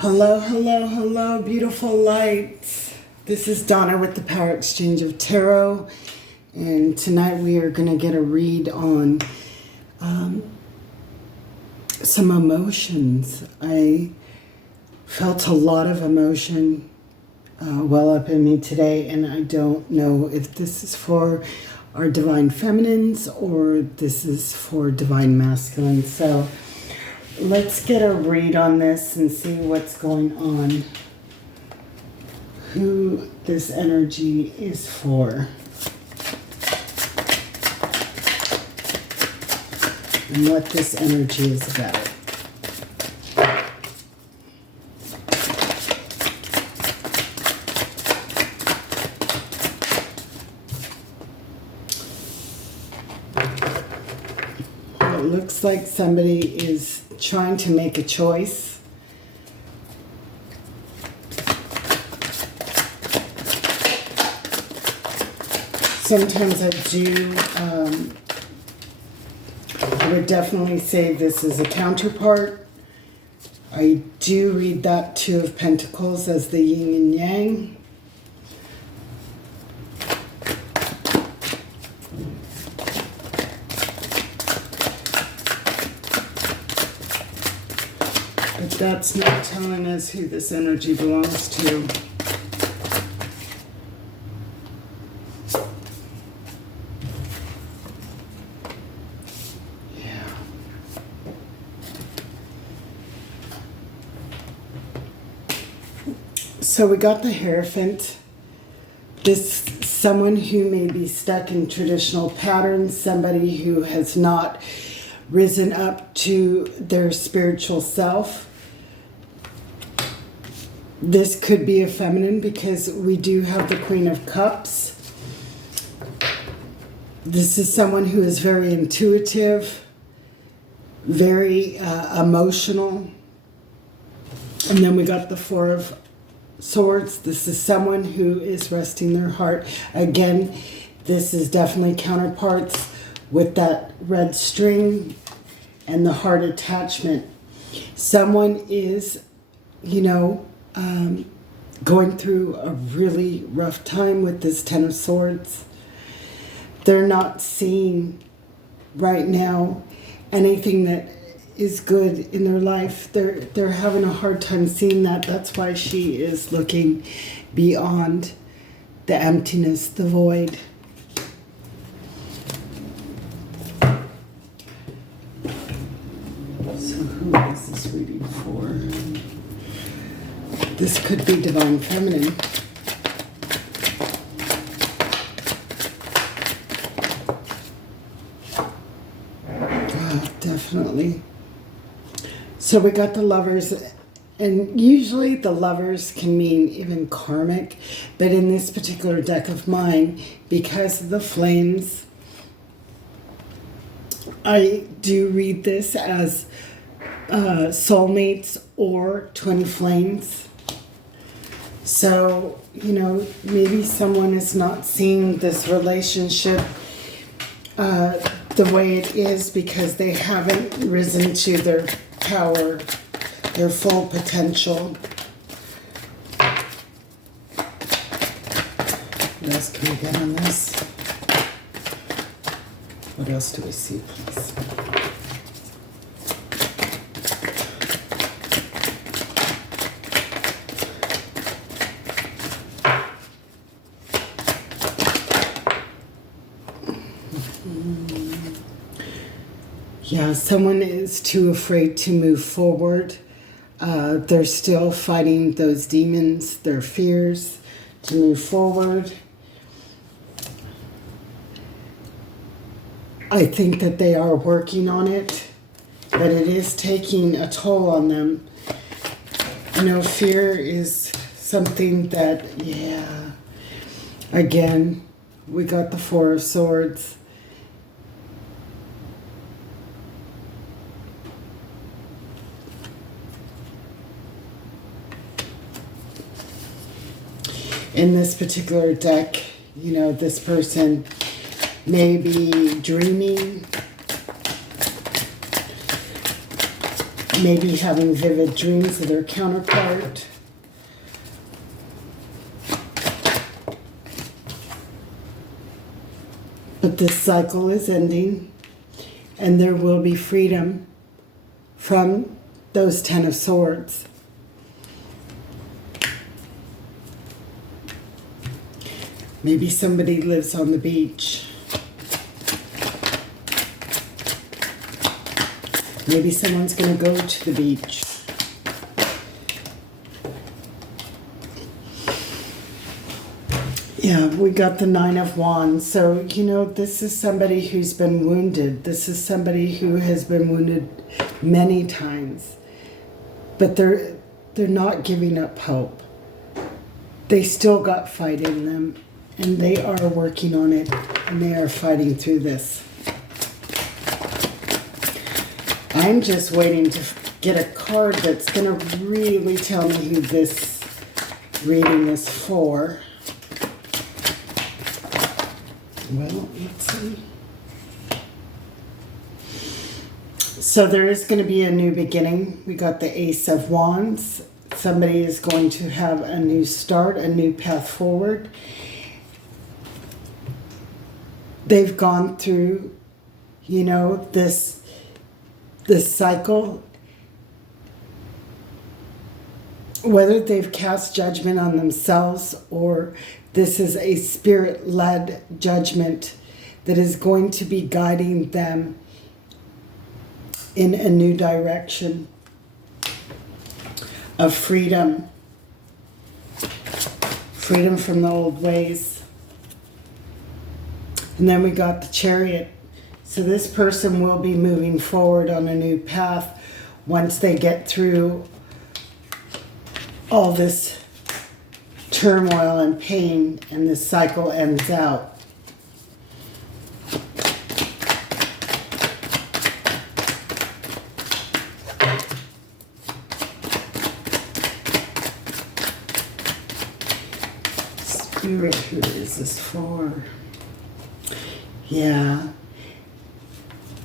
Hello, hello, hello, beautiful lights. This is Donna with the Power Exchange of Tarot, and tonight we are going to get a read on some emotions. I felt a lot of emotion well up in me today, and I don't know if this is for our divine feminines or this is for divine masculine. So let's get a read on this and see what's going on, who this energy is for, and what this energy is about. It looks like somebody is trying to make a choice. Sometimes I would definitely say this is a counterpart. I do read that Two of Pentacles as the yin and yang. But that's not telling us who this energy belongs to. Yeah. So we got the Hierophant. This someone who may be stuck in traditional patterns, somebody who has not risen up to their spiritual self. This could be a feminine because we do have the Queen of Cups. This is someone who is very intuitive, very emotional. And then we got the Four of Swords. This is someone who is resting their heart. Again, this is definitely counterparts with that red string and the heart attachment. Someone is, going through a really rough time with this Ten of Swords. They're not seeing right now anything that is good in their life. They're having a hard time seeing that. That's why she is looking beyond the emptiness, the void. So who is this reading for? This could be divine feminine. Definitely. So we got the Lovers, and usually the Lovers can mean even karmic, but in this particular deck of mine, because of the flames, I do read this as soulmates or twin flames. So, maybe someone is not seeing this relationship the way it is because they haven't risen to their power, their full potential. What else can we get on this? What else do we see, please? Yeah, someone is too afraid to move forward. They're still fighting those demons, their fears, to move forward. I think that they are working on it, but it is taking a toll on them. Fear is something that, again, we got the Four of Swords. In this particular deck, this person may be dreaming maybe having vivid dreams of their counterpart. But this cycle is ending, and there will be freedom from those 10 of Swords. Maybe somebody lives on the beach. Maybe someone's going to go to the beach. Yeah, we got the 9 of Wands. So, you know, this is somebody who's been wounded. This is somebody who has been wounded many times. But they're not giving up hope. They still got fight in them. And they are working on it. And they are fighting through this. I'm just waiting to get a card that's going to really tell me who this reading is for. Well, let's see. So there is going to be a new beginning. We got the Ace of Wands. Somebody is going to have a new start, a new path forward. They've gone through, you know, this cycle. Whether they've cast judgment on themselves or this is a spirit-led judgment that is going to be guiding them in a new direction of freedom. Freedom from the old ways. And then we got the Chariot. So this person will be moving forward on a new path once they get through all this turmoil and pain and this cycle ends out. Spirit, who is this for? Yeah.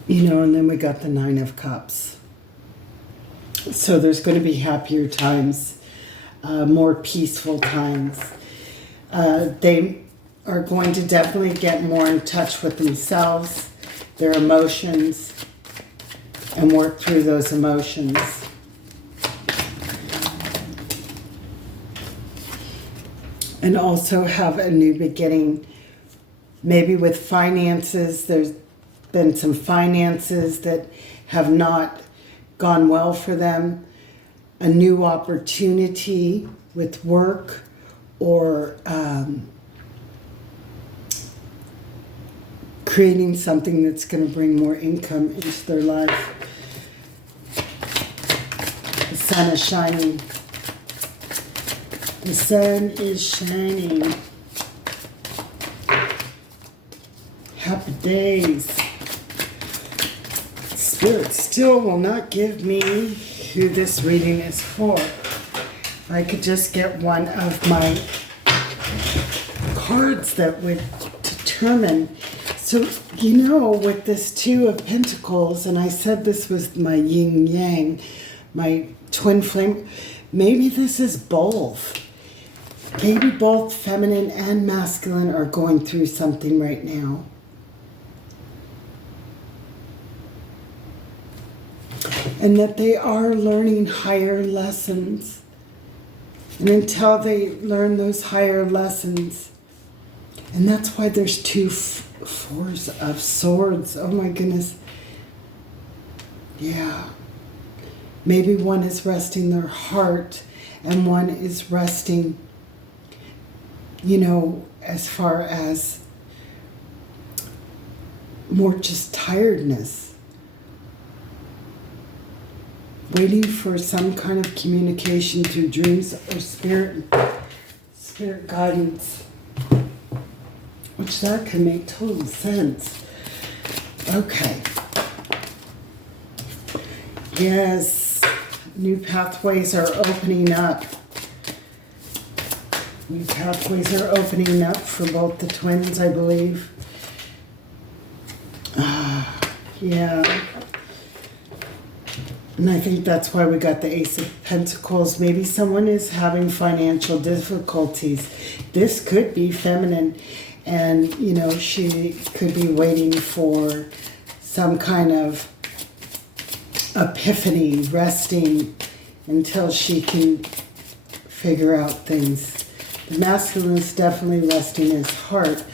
You know, and then we got the 9 of Cups. So there's going to be happier times, more peaceful times. They are going to definitely get more in touch with themselves, their emotions, and work through those emotions. And also have a new beginning. Maybe with finances, there's been some finances that have not gone well for them. A new opportunity with work or creating something that's going to bring more income into their life. The sun is shining. The sun is shining. Happy days. Spirit still will not give me who this reading is for. If I could just get one of my cards that would determine. So, you know, with this 2 of Pentacles, and I said this was my yin yang, my twin flame, maybe this is both. Maybe both feminine and masculine are going through something right now. And that they are learning higher lessons. And until they learn those higher lessons, and that's why there's 2 fours of swords. Oh my goodness. Yeah. Maybe one is resting their heart and one is resting, you know, as far as more just tiredness. Waiting for some kind of communication through dreams or spirit guidance. Which that can make total sense. Okay. Yes, new pathways are opening up. New pathways are opening up for both the twins, I believe. Yeah. And I think that's why we got the Ace of Pentacles. Maybe someone is having financial difficulties. This could be feminine. And, you know, she could be waiting for some kind of epiphany, resting until she can figure out things. The masculine is definitely resting his heart.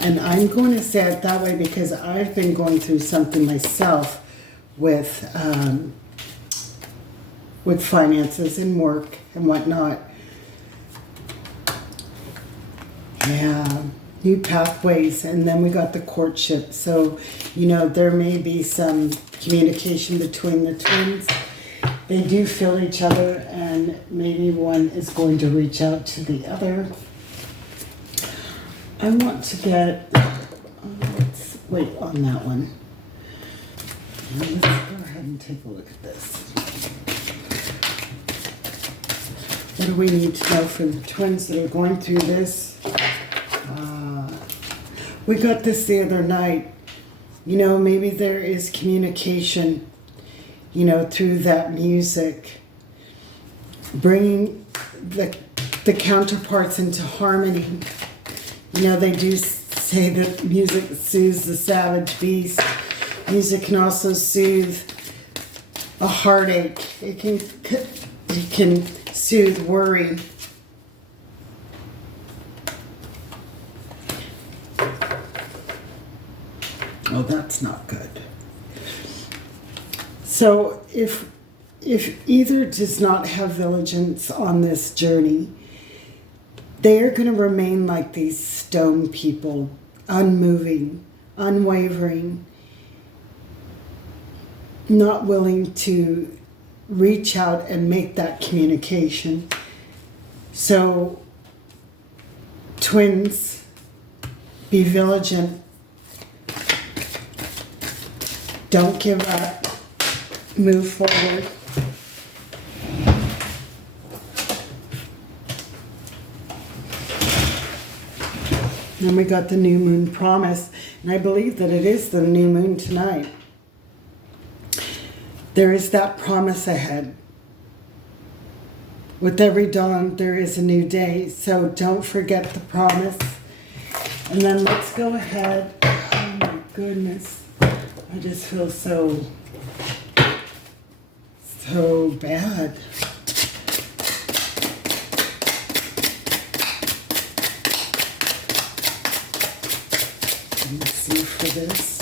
And I'm going to say it that way because I've been going through something myself with finances and work and whatnot. Yeah, new pathways. And then we got the courtship. So, you know, there may be some communication between the twins. They do feel each other, and maybe one is going to reach out to the other. I want to get, let's wait on that one. And let's go ahead and take a look at this. What do we need to know for the twins that are going through this? We got this the other night. You know, maybe there is communication, you know, through that music. Bringing the counterparts into harmony. You know, they do say that music soothes the savage beast. Music can also soothe a heartache. It can soothe worry. Oh, that's not good. So if either does not have diligence on this journey, they are going to remain like these stone people, unmoving, unwavering, not willing to reach out and make that communication. So, twins, be vigilant. Don't give up. Move forward. Then we got the new moon promise, and I believe that it is the new moon tonight. There is that promise ahead. With every dawn, there is a new day, so don't forget the promise. And then let's go ahead. Oh my goodness. I just feel so bad. Let's see for this.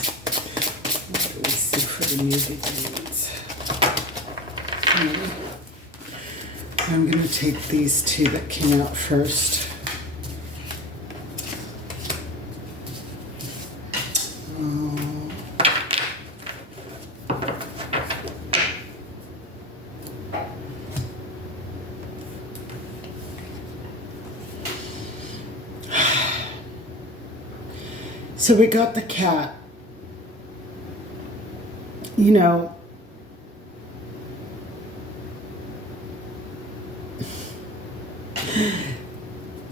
What do we see for the new beginnings? I'm going to take these two that came out first. So we got the cat. You know,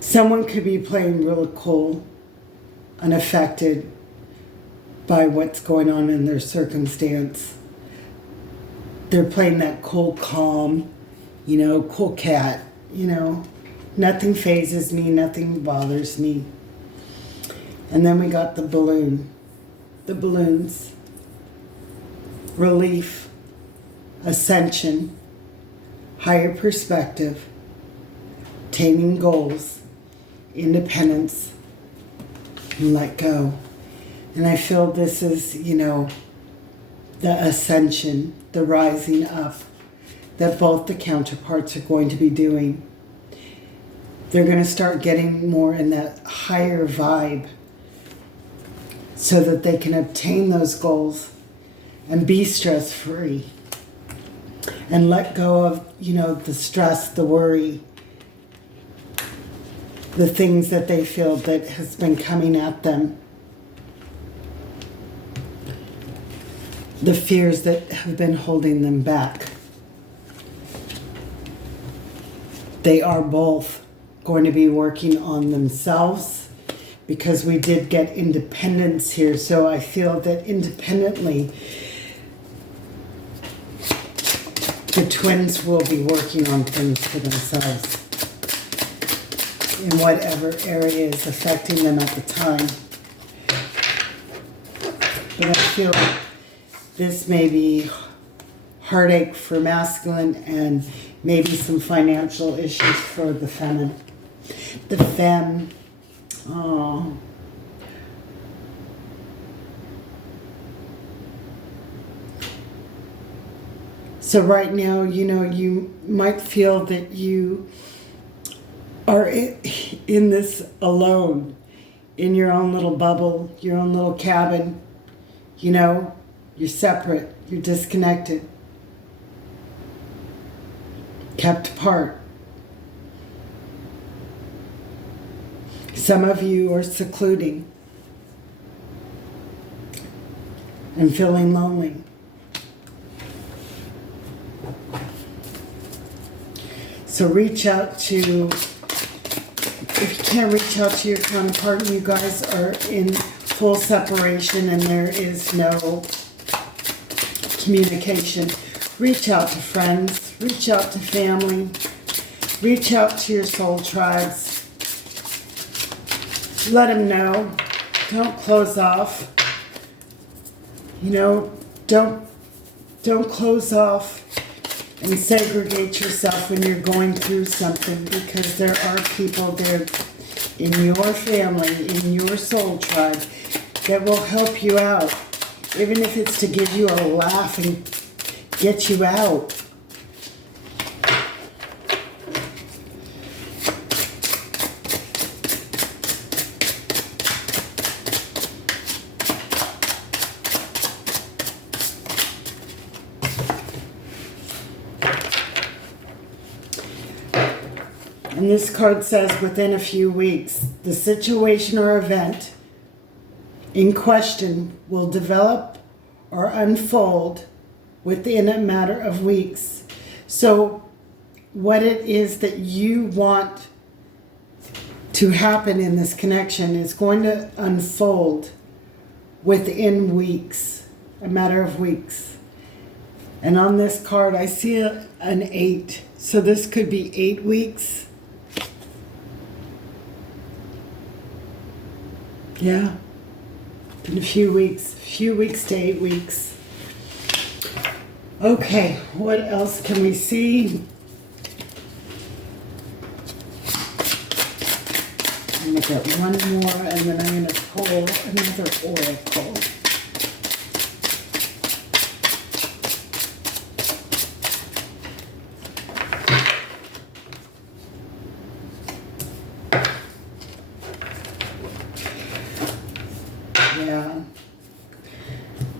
someone could be playing real cool, unaffected by what's going on in their circumstance. They're playing that cool, calm, you know, cool cat, you know. Nothing phases me, nothing bothers me. And then we got the balloons. Relief, ascension, higher perspective, taming goals, independence, and let go. And I feel this is, you know, the ascension, the rising up that both the counterparts are going to be doing. They're going to start getting more in that higher vibe so that they can obtain those goals and be stress-free and let go of, you know, the stress, the worry, the things that they feel that has been coming at them, the fears that have been holding them back. They are both going to be working on themselves because we did get independence here. So I feel that independently, The twins will be working on things for themselves in whatever area is affecting them at the time. But I feel this may be heartache for masculine and maybe some financial issues for the feminine. The femme, oh. So right now, you might feel that you are in this alone, in your own little bubble, your own little cabin. You're separate, you're disconnected, kept apart. Some of you are secluding and feeling lonely. So reach out to, if you can't reach out to your counterpart and you guys are in full separation and there is no communication, reach out to friends, reach out to family, reach out to your soul tribes. Let them know. Don't close off. Don't close off and segregate yourself when you're going through something, because there are people there in your family, in your soul tribe, that will help you out, even if it's to give you a laugh and get you out. And this card says, within a few weeks, the situation or event in question will develop or unfold within a matter of weeks. So what it is that you want to happen in this connection is going to unfold within weeks, a matter of weeks. And on this card, I see an 8. So this could be 8 weeks. Yeah, in a few weeks to 8 weeks. Okay, what else can we see? I'm going to get one more and then I'm going to pull another oracle. Yeah.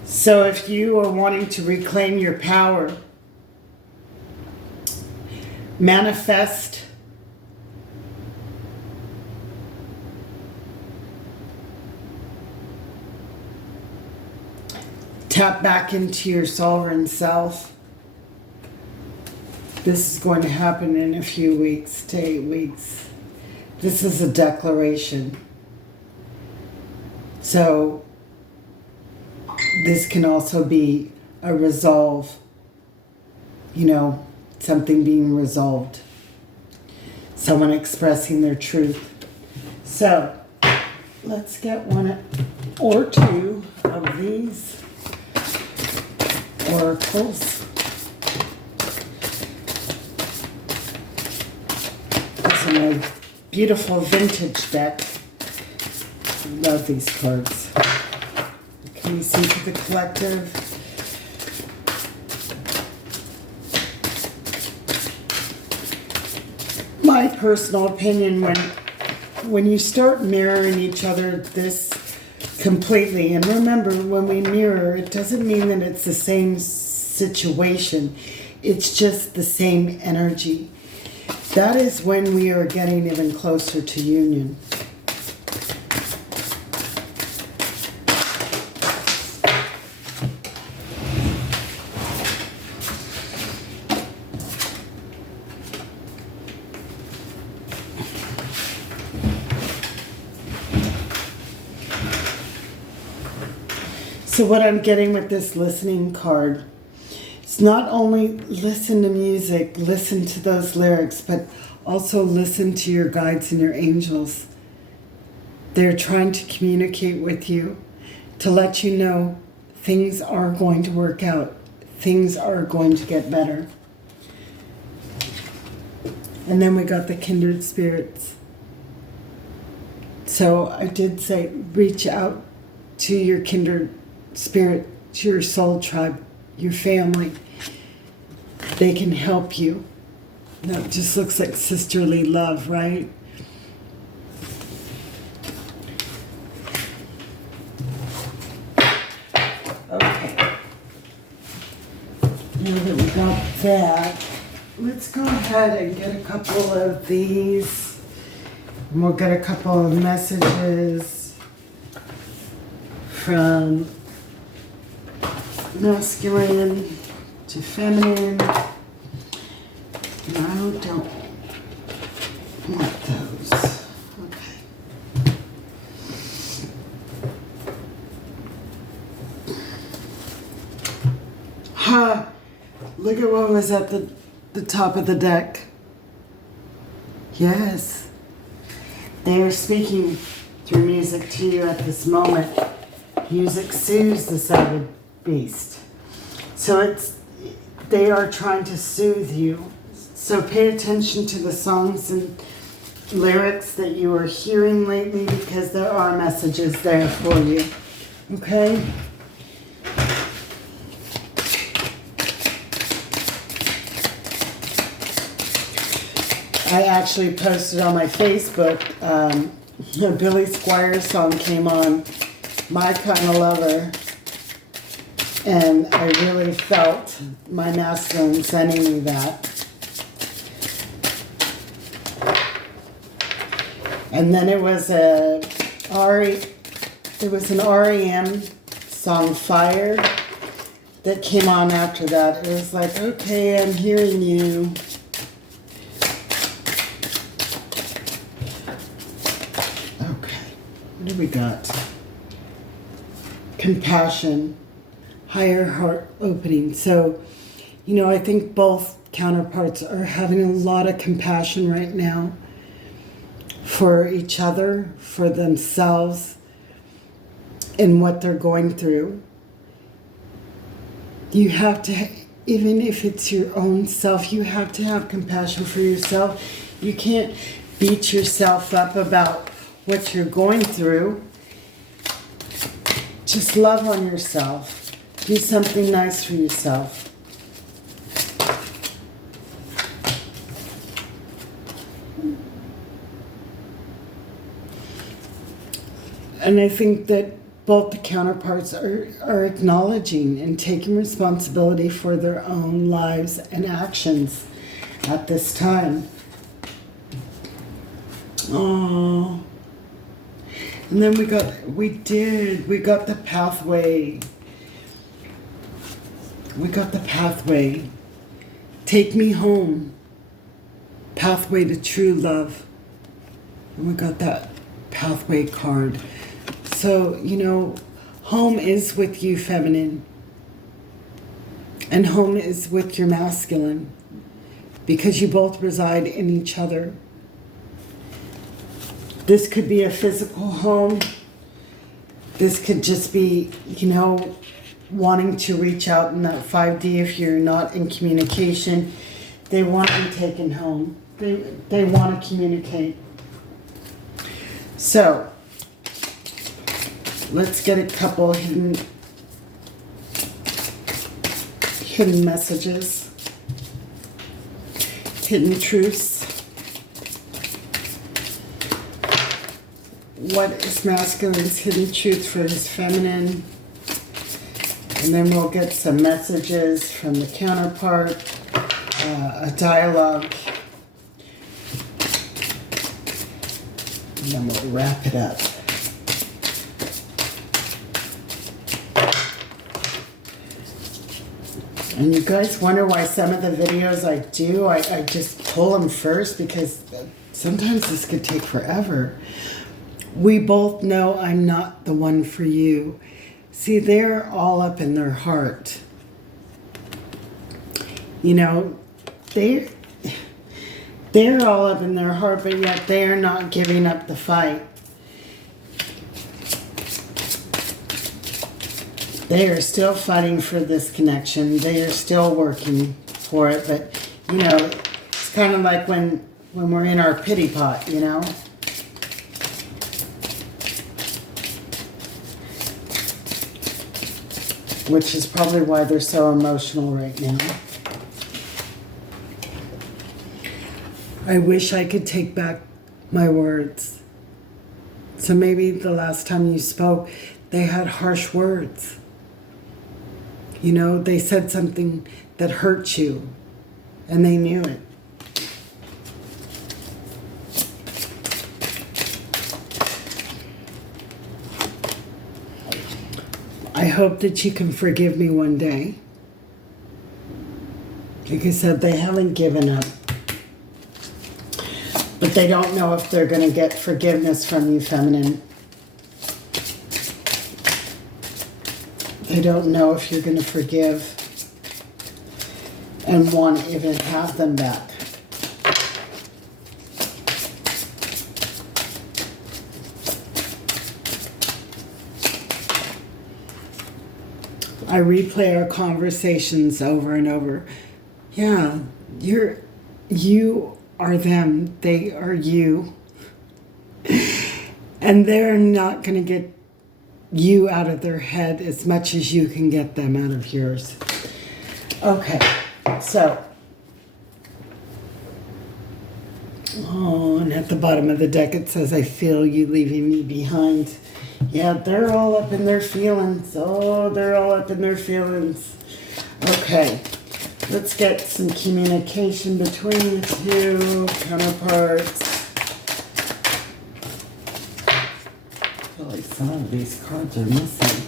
So if you are wanting to reclaim your power, manifest tap back into your sovereign self. This is going to happen in a few weeks to 8 weeks. This is a declaration. So this can also be a resolve, something being resolved, someone expressing their truth. So let's get one or two of these oracles. These are my beautiful vintage deck. I love these cards. Can you see to the collective? My personal opinion, when you start mirroring each other this completely, and remember, when we mirror, it doesn't mean that it's the same situation. It's just the same energy. That is when we are getting even closer to union. So what I'm getting with this listening card, It's not only listen to music, listen to those lyrics, but also listen to your guides and your angels. They're trying to communicate with you to let you know things are going to work out. Things are going to get better. And then we got the kindred spirits. So I did say reach out to your kindred spirit, to your soul tribe, your family. They can help you. That just looks like sisterly love, right? Okay. Now that we got that, let's go ahead and get a couple of these. And we'll get a couple of messages from masculine to feminine. No, I don't want those. Okay. Ha! Look at what was at the top of the deck. Yes. They are speaking through music to you at this moment. Music soothes the savage beast. So they are trying to soothe you. So pay attention to the songs and lyrics that you are hearing lately, because there are messages there for you. Okay? I actually posted on my Facebook, a Billy Squire song came on, My Kind of Lover. And I really felt my masculine sending me that. And then it was an REM song, Fire, that came on after that. It was like, okay, I'm hearing you. Okay, what do we got? Compassion, higher heart opening. So, I think both counterparts are having a lot of compassion right now for each other, for themselves, and what they're going through. You have to, even if it's your own self, you have to have compassion for yourself. You can't beat yourself up about what you're going through. Just love on yourself. Do something nice for yourself. And I think that both the counterparts are acknowledging and taking responsibility for their own lives and actions at this time. Oh. And then we got the pathway. We got the pathway. Take me home. Pathway to true love. And we got that pathway card. So, home is with you, feminine. And home is with your masculine. Because you both reside in each other. This could be a physical home. This could just be, wanting to reach out in that 5D if you're not in communication. They want you taken home. They want to communicate. So, let's get a couple hidden messages, hidden truths. What is masculine's hidden truth for his feminine? And then we'll get some messages from the counterpart, a dialogue. And then we'll wrap it up. And you guys wonder why some of the videos I do, I just pull them first, because sometimes this could take forever. We both know I'm not the one for you. See, they're all up in their heart. You know, they they're all up in their heart, but yet they are not giving up the fight. They are still fighting for this connection. They are still working for it, but you know, it's kind of like when we're in our pity pot, you know. Which is probably why they're so emotional right now. I wish I could take back my words. So maybe the last time you spoke, they had harsh words. You know, they said something that hurt you, and they knew it. I hope that you can forgive me one day. Like I said, they haven't given up. But they don't know if they're going to get forgiveness from you, feminine. They don't know if you're going to forgive and want to even have them back. I replay our conversations over and over. Yeah, you are them, they are you. And they're not going to get you out of their head as much as you can get them out of yours. Okay, so. Oh, and at the bottom of the deck it says, I feel you leaving me behind. Yeah, they're all up in their feelings. Oh, they're all up in their feelings. Okay, let's get some communication between the two counterparts. I feel like some of these cards are missing.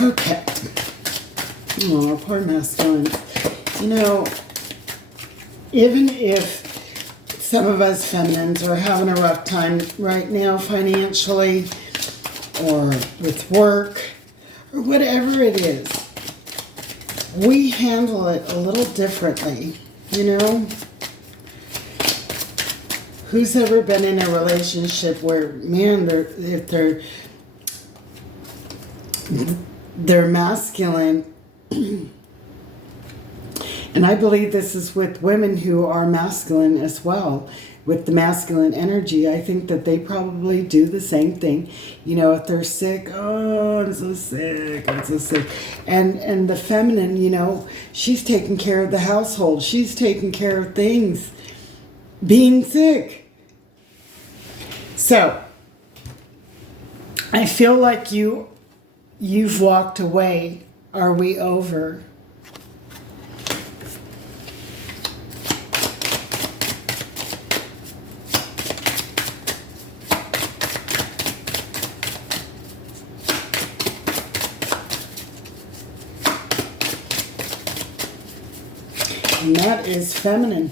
Okay. Oh, poor masculine. You know, even if some of us feminines are having a rough time right now financially, or with work, or whatever it is, we handle it a little differently, you know? Who's ever been in a relationship where, man, if they're masculine, and I believe this is with women who are masculine as well, with the masculine energy. I think that they probably do the same thing. You know, if they're sick, oh, I'm so sick, I'm so sick. And the feminine, you know, she's taking care of the household. She's taking care of things. Being sick. So, I feel like you've walked away. Are we over? And that is feminine.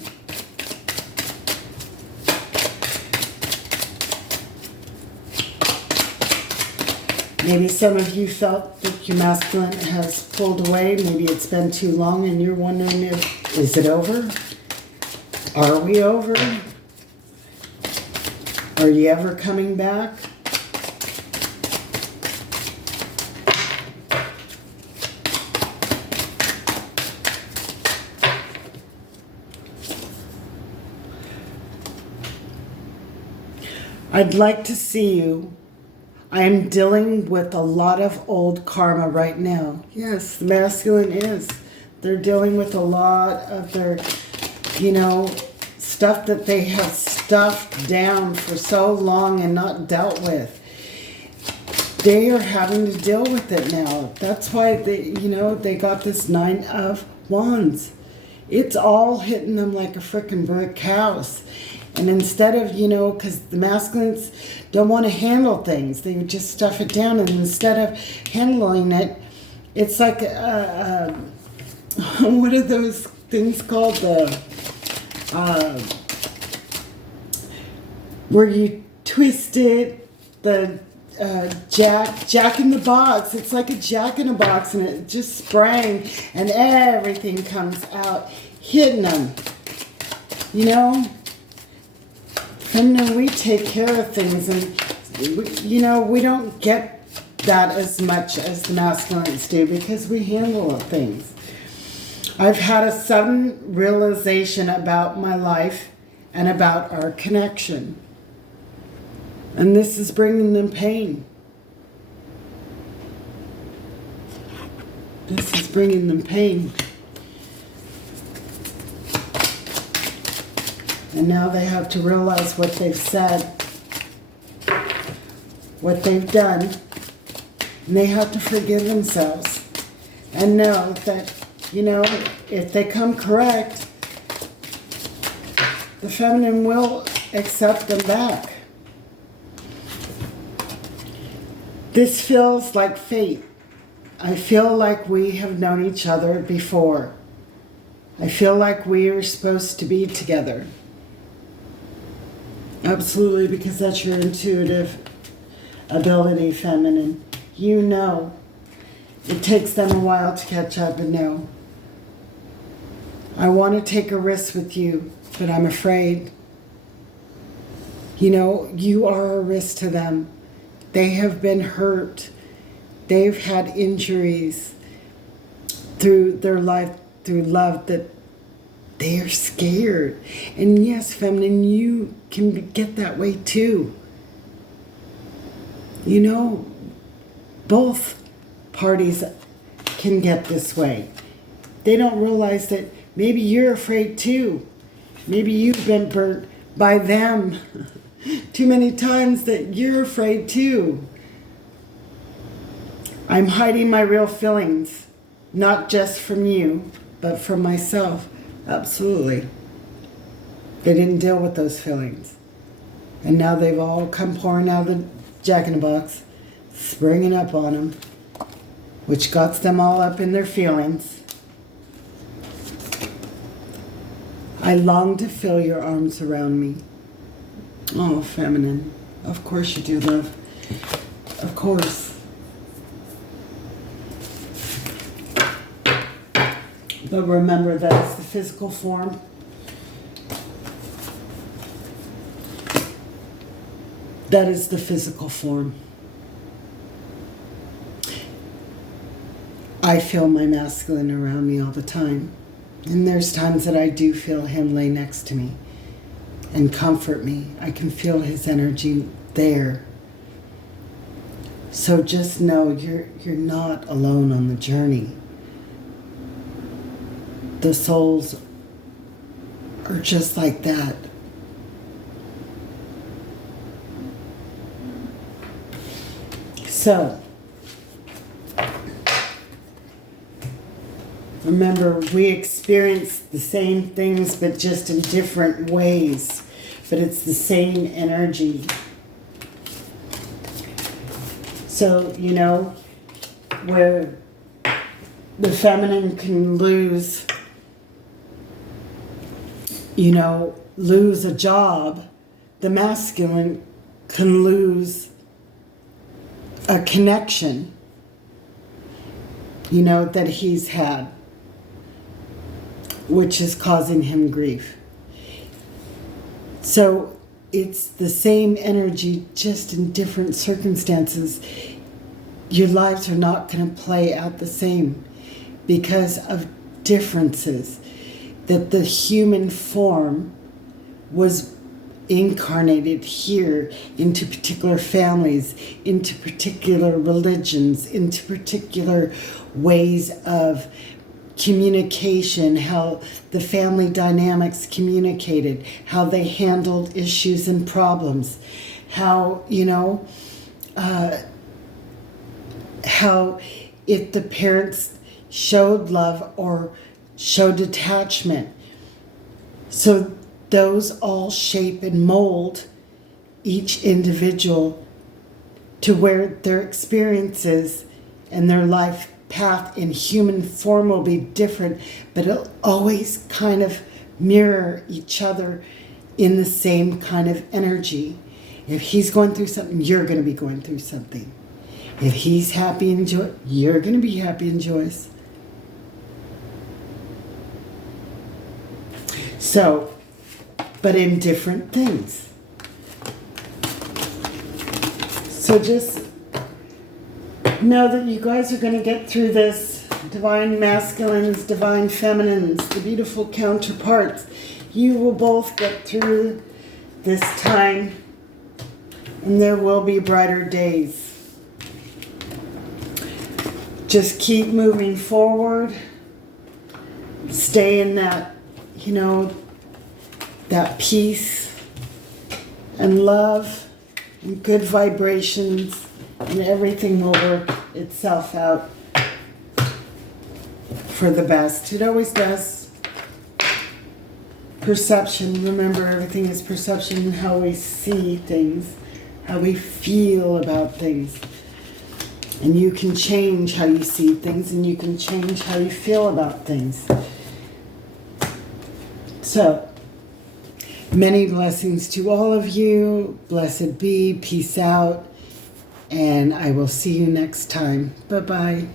Maybe some of you felt that your masculine has pulled away. Maybe it's been too long and you're wondering is it over? Are we over? Are you ever coming back? I'd like to see you. I am dealing with a lot of old karma right now. Yes, the masculine is. They're dealing with a lot of their, you know, stuff that they have stuffed down for so long and not dealt with. They are having to deal with it now. That's why they, you know, they got this 9 of Wands. It's all hitting them like a frickin' brick house. And instead of, you know, because the masculines don't want to handle things, they would just stuff it down. And instead of handling it, it's like, what are those things called? Where you twist it, the Jack in the Box. It's like a Jack in a Box, and it just sprang, and everything comes out, hitting them. You know, feminine, we take care of things, and we don't get that as much as the masculines do because we handle things. I've had a sudden realization about my life and about our connection. And this is bringing them pain. This is bringing them pain. And now they have to realize what they've said, what they've done, and they have to forgive themselves and know that, if they come correct, the feminine will accept them back. This feels like fate. I feel like we have known each other before. I feel like we are supposed to be together. Absolutely, because that's your intuitive ability, feminine. You know. It takes them a while to catch up and know. I want to take a risk with you, but I'm afraid. You are a risk to them. They have been hurt. They've had injuries through their life, through love, that they are scared. And yes, feminine, you can get that way too. Both parties can get this way. They don't realize that maybe you're afraid too. Maybe you've been burnt by them too many times that you're afraid too. I'm hiding my real feelings, not just from you, but from myself. Absolutely. They didn't deal with those feelings. And now they've all come pouring out of the Jack in the Box, springing up on them, which got them all up in their feelings. I long to feel your arms around me. Oh, feminine. Of course you do, love. Of course. But remember that it's the physical form. That is the physical form. I feel my masculine around me all the time. And there's times that I do feel him lay next to me and comfort me. I can feel his energy there. So just know you're not alone on the journey. The souls are just like that. So, remember, we experience the same things, but just in different ways. But it's the same energy. So, where the feminine can lose a job, the masculine can lose a connection, that he's had, which is causing him grief. So it's the same energy, just in different circumstances. Your lives are not going to play out the same because of differences. That the human form was incarnated here into particular families, into particular religions, into particular ways of communication, how the family dynamics communicated, how they handled issues and problems, how, how if the parents showed love or showed attachment. So those all shape and mold each individual to where their experiences and their life path in human form will be different, but it'll always kind of mirror each other in the same kind of energy. If he's going through something, you're going to be going through something. If he's happy and joyous, you're going to be happy and joyous. So, but in different things. So just know that you guys are going to get through this. Divine masculines, divine feminines, the beautiful counterparts. You will both get through this time, and there will be brighter days. Just keep moving forward. Stay in that, that peace and love and good vibrations, and everything will work itself out for the best. It always does. Perception. Remember, everything is perception and how we see things, how we feel about things. And you can change how you see things, and you can change how you feel about things. So, many blessings to all of you. Blessed be. Peace out. And I will see you next time. Bye-bye.